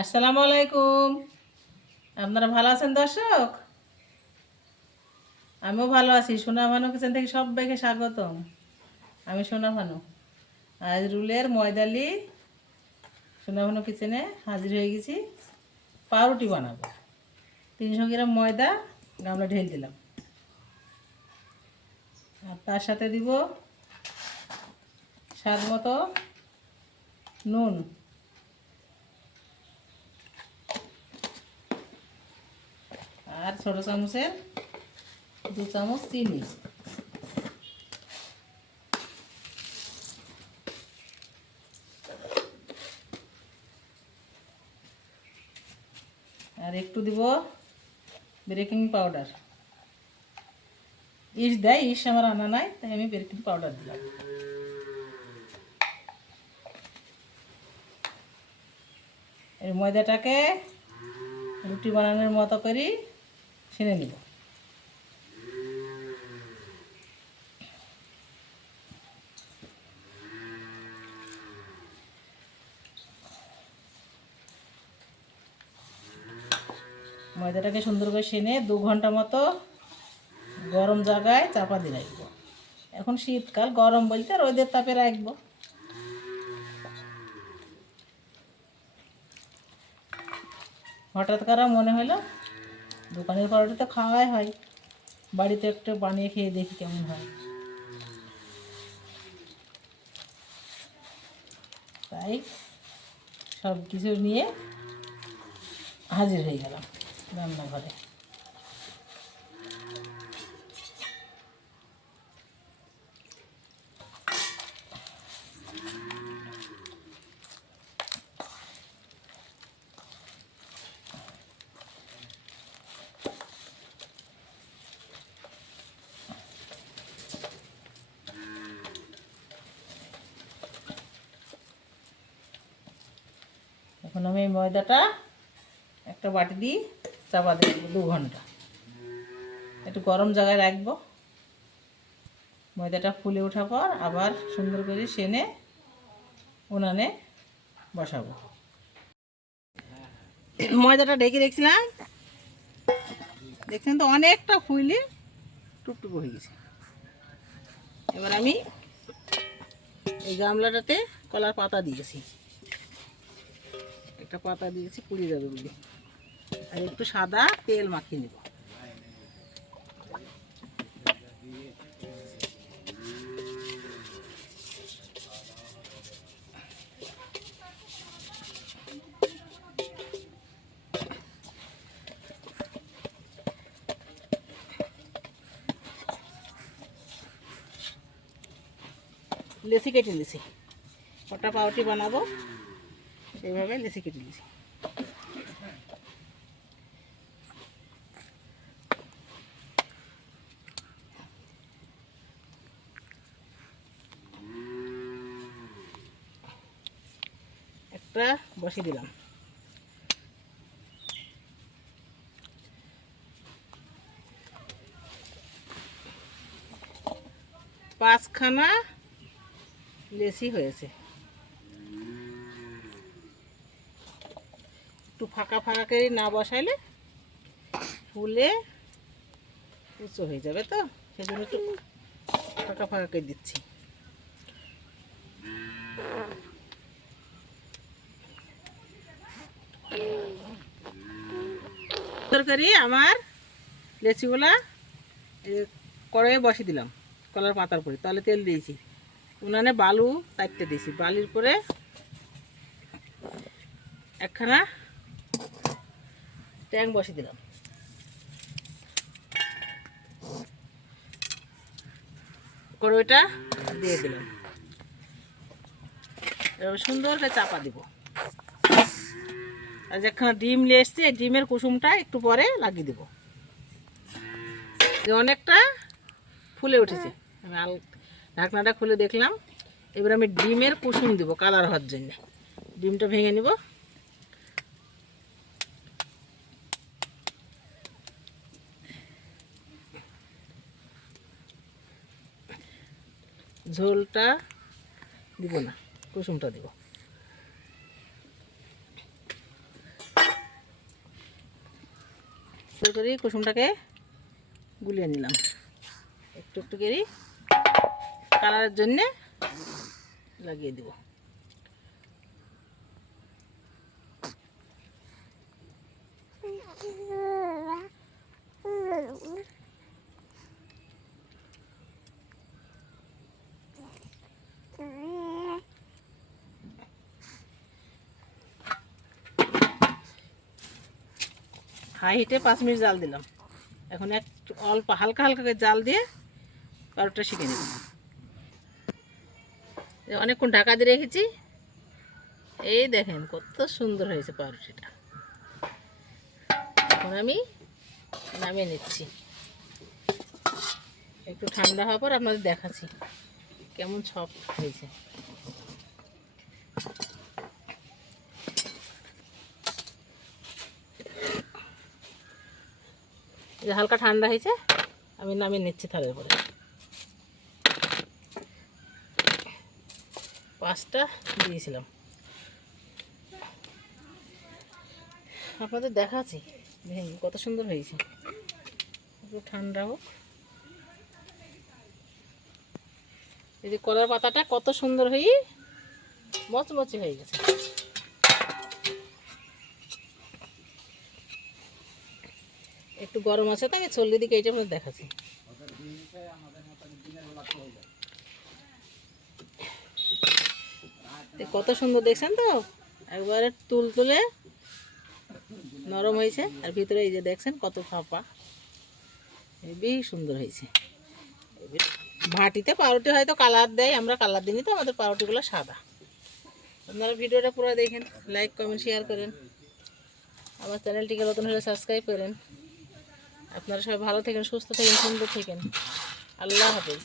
আসসালামু আলাইকুম। আপনারা ভালো আছেন দর্শক? আমিও ভালো আছি। সোনা ভানু কিচেন থেকে সবাইকে স্বাগতম। আমি সোনা ভানু। আজ রুলের ময়দালি সোনা ভানু কিচেনে হাজির হয়ে গেছি। পাউরুটি বানাবো। 300 গ্রাম ময়দা গামলা ঢেলে দিলাম, আর তার সাথে দিব স্বাদ মতো নুন, আর ছোটো চামচের 2 চামচ চিনি। আর একটু দিব বেকিং পাউডার। ইস্ট দেয়, ইস্ট আমার আনা নাই, তাই আমি বেকিং পাউডার দিলাম। এই ময়দাটাকে রুটি বানানোর মতো করে ছেনে নিব। ময়দাটাকে সুন্দর করে সেনে 2 ঘন্টা মতো গরম জায়গায় চাপা দিয়ে রাখবো। এখন শীতকাল, গরম বলতে রোদের তাপে রাখবো। হঠাৎ করে মনে হলো দোকানের পরোটা তো খাওয়াই হয়, বাড়িতে একটু বানিয়ে খেয়ে দেখি কেমন হয়। তাই সব কিছু নিয়ে হাজির হয়ে গেলাম রান্নাঘরে। এখন আমি এই ময়দাটা একটা বাটি দিয়ে চাপা দিয়ে 2 ঘন্টা একটু গরম জায়গায় রাখবো। ময়দাটা ফুলে ওঠার পর আবার সুন্দর করে সেনে উনানে বসাবো। ময়দাটা ঢেকে রেখেছিলাম, দেখছেন তো অনেকটা ফুলে টুকটুকু হয়ে গেছে। এবার আমি এই গামলাটাতে কলার পাতা দিয়েছি, একটা পাতা দিয়েছি, পুড়ে যাবে বলে। আর একটু সাদা তেল মাখিয়ে নেব। লেচি কেটে নিয়েছি, ওটা পাউরুটি বানাবো সেইভাবে লেচি কেটে নিয়েছি। একটা বসিয়ে দিলাম। পাঁচখানা লেচি হয়েছে। একটু ফাঁকা ফাঁকা করে না বসাইলে ফুলে উঁচু হয়ে যাবে, তো সেজন্য একটু ফাঁকা ফাঁকা করে দিচ্ছি। তরকারি আমার লেচিগুলা কড়াইয়ে বসিয়ে দিলাম কলার পাতার পরে, তাহলে তেল দিয়েছি, উনানে বালু তাইতে দিয়েছি, বালির পরে একখানা ট্যাং বসিয়ে দিলাম। কড়াইটা দিয়ে দিলাম, এবার সুন্দর করে চাপা দিব। আর যেখানে ডিম নিয়ে এসছে, ডিমের কুসুমটা একটু পরে লাগিয়ে দেব। অনেকটা ফুলে উঠেছে, আমি ঢাকনাটা খুলে দেখলাম। এবার আমি ডিমের কুসুম দেব কালার হওয়ার জন্য। ডিমটা ভেঙে নিব। ঝোলটা দিব না, কুসুমটা দিব। করে কুসুমটাকে গুলিয়ে নিলাম একটু একটু করে কালারের জন্যে লাগিয়ে দেব। হাই হিটে 5 মিনিট জাল দিলাম। এখন একটু অল্প হালকা হালকা করে জাল দিয়ে পাউরুটিটা শিখে নেব। অনেকক্ষণ ঢাকা দিয়ে রেখেছি, এই দেখেন কত সুন্দর হয়েছে পাউরুটিটা। এখন আমি নামিয়ে নিচ্ছি। একটু ঠান্ডা হওয়ার পর আপনাদের দেখাচ্ছি কেমন সফট হয়েছে। যে হালকা ঠান্ডা হয়েছে, আমি নামিয়ে নিচ্ছি থালের পরে। 5টা দিয়েছিলাম, আপনাদের দেখাচ্ছি দেখেন কত সুন্দর হয়েছে। একটু ঠান্ডা হোক। এই যে কলার পাতাটা কত সুন্দর হয়ে মচমচে হয়ে গেছে। একটু গরম আছে তো আমি চল্লি দিকে এইটা আপনাদের দেখাচ্ছি। কত সুন্দর দেখছেন তো, একবারে তুলতুলে নরম হয়েছে। আর ভিতরে এই যে দেখছেন কত ফাঁপা, বেশ সুন্দর হয়েছে। ভাটিতে পাউরুটি হয়তো কালার দেয়, আমরা কালার দিইনি তো, আমাদের পাউরুটিগুলো সাদা। আপনারা ভিডিওটা পুরো দেখেন, লাইক কমেন্ট শেয়ার করেন, আমার চ্যানেলটিকে নতুন হলে সাবস্ক্রাইব করেন। আপনারা সবাই ভালো থাকেন, সুস্থ থাকেন, সুন্দর থাকেন। আল্লাহ হাফেজ।